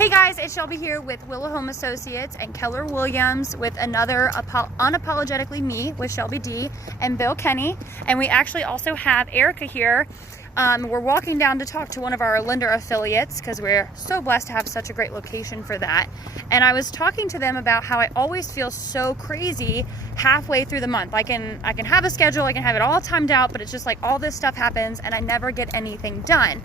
Hey guys, it's Shelby here with Willow Home Associates and Keller Williams with another Unapologetically Me with Shelby D and Bill Kenny. And we actually also have Erica here. We're walking down to talk to one of our lender affiliates because we're so blessed to have such a great location for that. And I was talking to them about how I always feel so crazy halfway through the month. I can have a schedule, I can have it all timed out, but it's just like all this stuff happens and I never get anything done.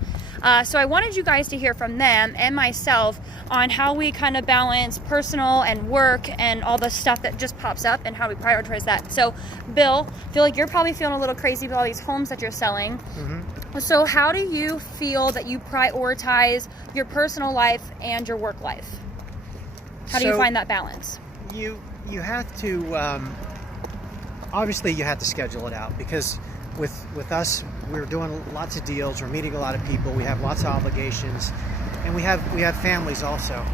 So I wanted you guys to hear from them and myself on how we kind of balance personal and work and all the stuff that just pops up and how we prioritize that. So Bill, I feel like you're probably feeling a little crazy with all these homes that you're selling. Mm-hmm. So how do you feel that you prioritize your personal life and your work life? How do you find that balance? You have to, obviously you have to schedule it out because with us, we're doing lots of deals, we're meeting a lot of people, we have lots of obligations, and we have families also.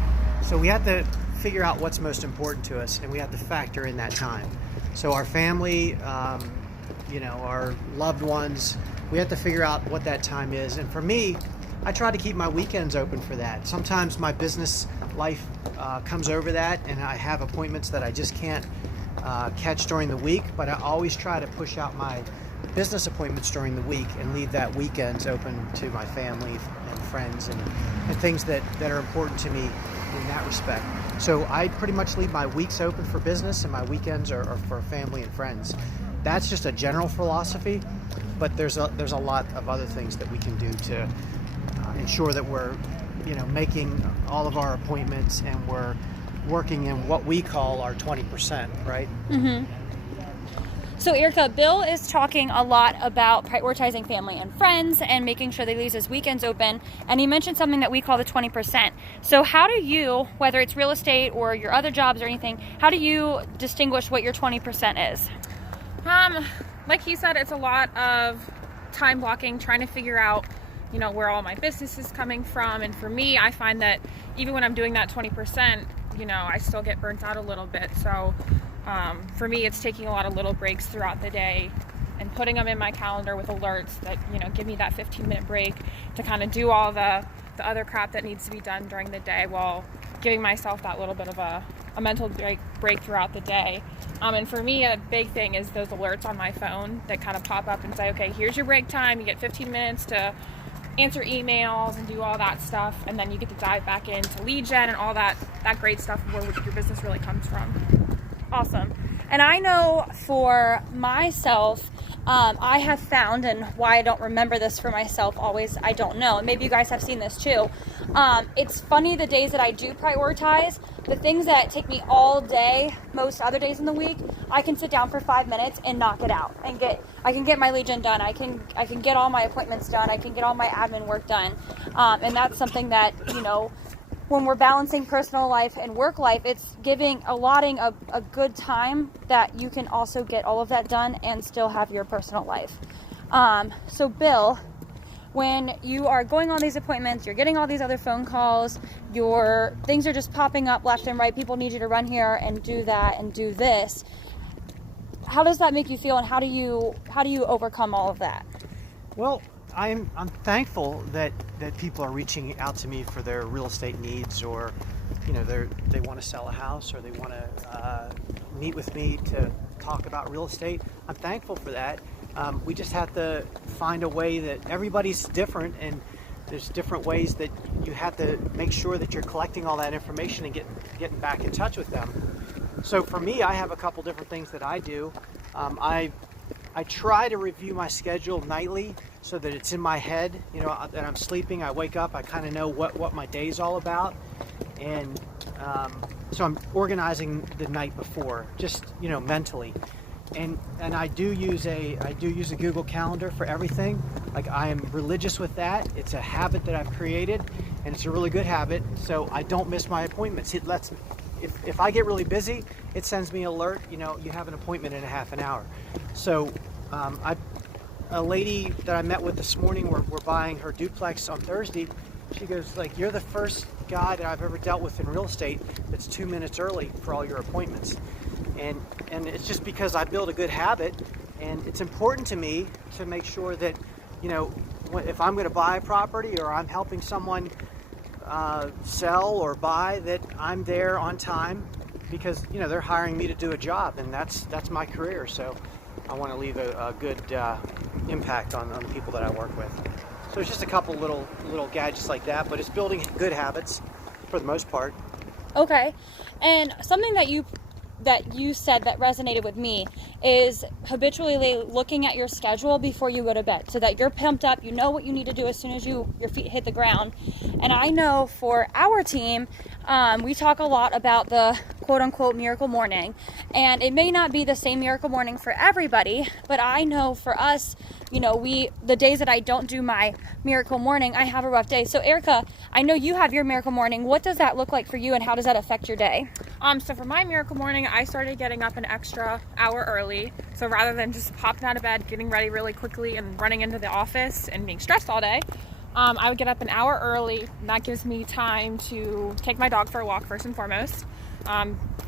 So we have to figure out what's most important to us, and we have to factor in that time. So our family, our loved ones, we have to figure out what that time is. And for me, I try to keep my weekends open for that. Sometimes my business life comes over that, and I have appointments that I just can't catch during the week, but I always try to push out my business appointments during the week and leave that weekends open to my family and friends and things that are important to me in that respect. So I pretty much leave my weeks open for business and my weekends are for family and friends. That's just a general philosophy, but there's a lot of other things that we can do to ensure that we're making all of our appointments and we're working in what we call our 20%, right? Mm-hmm. So Erica, Bill is talking a lot about prioritizing family and friends and making sure they leave his weekends open. And he mentioned something that we call the 20%. So how do you, whether it's real estate or your other jobs or anything, how do you distinguish what your 20% is? Like he said, it's a lot of time blocking, trying to figure out, where all my business is coming from. And for me, I find that even when I'm doing that 20%, I still get burnt out a little bit. So for me, it's taking a lot of little breaks throughout the day and putting them in my calendar with alerts that, give me that 15-minute break to kind of do all the other crap that needs to be done during the day while giving myself that little bit of a mental break throughout the day. And for me, a big thing is those alerts on my phone that kind of pop up and say, okay, here's your break time. You get 15 minutes to answer emails and do all that stuff. And then you get to dive back into lead gen and all that great stuff where your business really comes from. Awesome. And I know for myself, I have found, and why I don't remember this for myself always, I don't know. And maybe you guys have seen this too. It's funny the days that I do prioritize, the things that take me all day, most other days in the week, I can sit down for 5 minutes and knock it out. And I can get my lead gen done. I can get all my appointments done. I can get all my admin work done. And that's something that, when we're balancing personal life and work life, it's allotting a good time that you can also get all of that done and still have your personal life. So Bill, when you are going on these appointments, you're getting all these other phone calls, your things are just popping up left and right, people need you to run here and do that and do this. How does that make you feel, and how do you overcome all of that? Well, I'm thankful that people are reaching out to me for their real estate needs, or they want to sell a house, or they want to meet with me to talk about real estate. I'm thankful for that. We just have to find a way that everybody's different, and there's different ways that you have to make sure that you're collecting all that information and getting back in touch with them. So for me, I have a couple different things that I do. I try to review my schedule nightly so that it's in my head, that I'm sleeping, I wake up, I kind of know what my day's all about. And so I'm organizing the night before, just, mentally. And I do use a Google Calendar for everything. Like, I am religious with that. It's a habit that I've created, and it's a really good habit, so I don't miss my appointments. It lets me, if I get really busy, it sends me an alert, you have an appointment in a half an hour. So a lady that I met with this morning, we're buying her duplex on Thursday. She goes, you're the first guy that I've ever dealt with in real estate that's 2 minutes early for all your appointments. And it's just because I build a good habit, and it's important to me to make sure that, if I'm going to buy a property or I'm helping someone sell or buy that I'm there on time, because they're hiring me to do a job, and that's my career. So I want to leave a good impact on the people that I work with. So it's just a couple little gadgets like that, but it's building good habits for the most part. Okay. And something that you said that resonated with me is habitually looking at your schedule before you go to bed, so that you're pumped up, you know what you need to do as soon as your feet hit the ground. And I know for our team, we talk a lot about the quote-unquote miracle morning, and it may not be the same miracle morning for everybody, but I know for us, the days that I don't do my miracle morning, I have a rough day. So Erica, I know you have your miracle morning. What does that look like for you, and how does that affect your day? So for my miracle morning, I started getting up an extra hour early. So rather than just popping out of bed, getting ready really quickly and running into the office and being stressed all day, I would get up an hour early. And that gives me time to take my dog for a walk first and foremost.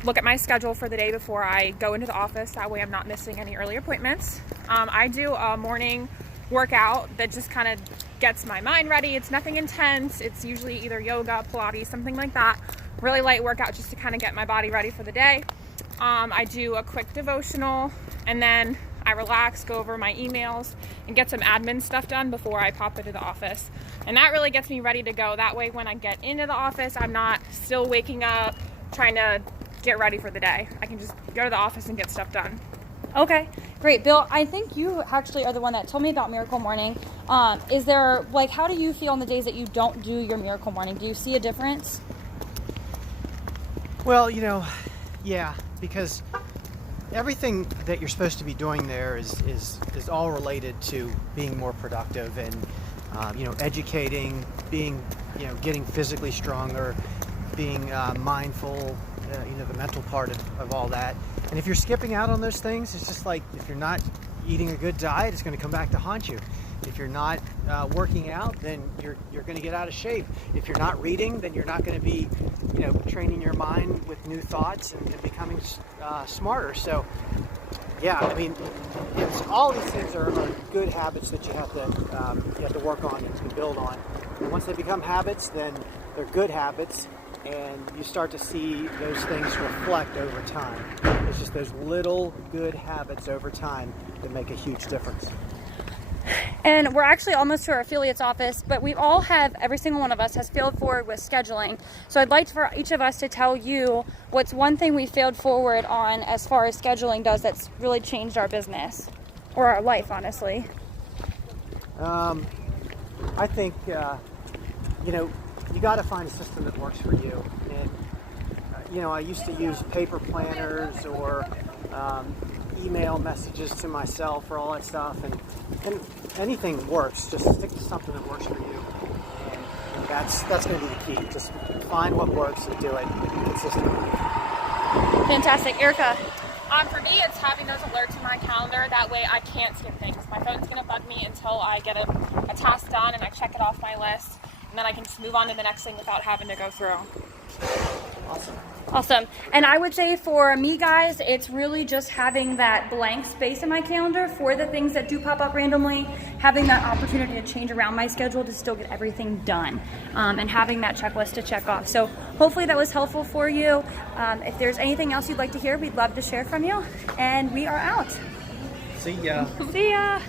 Look at my schedule for the day before I go into the office. That way I'm not missing any early appointments. I do a morning workout that just kind of gets my mind ready. It's nothing intense. It's usually either yoga, Pilates, something like that. Really light workout just to kind of get my body ready for the day. I do a quick devotional, and then I relax, go over my emails, and get some admin stuff done before I pop into the office. And that really gets me ready to go. That way when I get into the office, I'm not still waking up trying to get ready for the day. I can just go to the office and get stuff done. Okay, great. Bill, I think you actually are the one that told me about Miracle Morning. Is there, how do you feel on the days that you don't do your Miracle Morning? Do you see a difference? Well, yeah, because everything that you're supposed to be doing there is all related to being more productive and, educating, being, getting physically stronger, being mindful, the mental part of all that. And if you're skipping out on those things, it's just like if you're not eating a good diet, it's going to come back to haunt you. If you're not working out, then you're going to get out of shape. If you're not reading, then you're not going to be, training your mind with new thoughts and becoming smarter. So, yeah, I mean, it's all these things are good habits that you have to work on and build on. And once they become habits, then they're good habits, and you start to see those things reflect over time. It's just those little good habits over time that make a huge difference. And we're actually almost to our affiliates office, but every single one of us has failed forward with scheduling. So I'd like for each of us to tell you what's one thing we failed forward on as far as scheduling does that's really changed our business or our life, honestly. I think, you got to find a system that works for you. And, I used to use paper planners or email messages to myself or all that stuff, and anything works. Just stick to something that works for you, and that's going to be the key. Just find what works and do it consistently. Fantastic. Erica? For me, it's having those alerts in my calendar. That way I can't skip things. My phone's going to bug me until I get a task done and I check it off my list, and then I can just move on to the next thing without having to go through. Awesome. And I would say for me, guys, it's really just having that blank space in my calendar for the things that do pop up randomly, having that opportunity to change around my schedule to still get everything done, and having that checklist to check off. So hopefully that was helpful for you. If there's anything else you'd like to hear, we'd love to share from you. And we are out. See ya. See ya.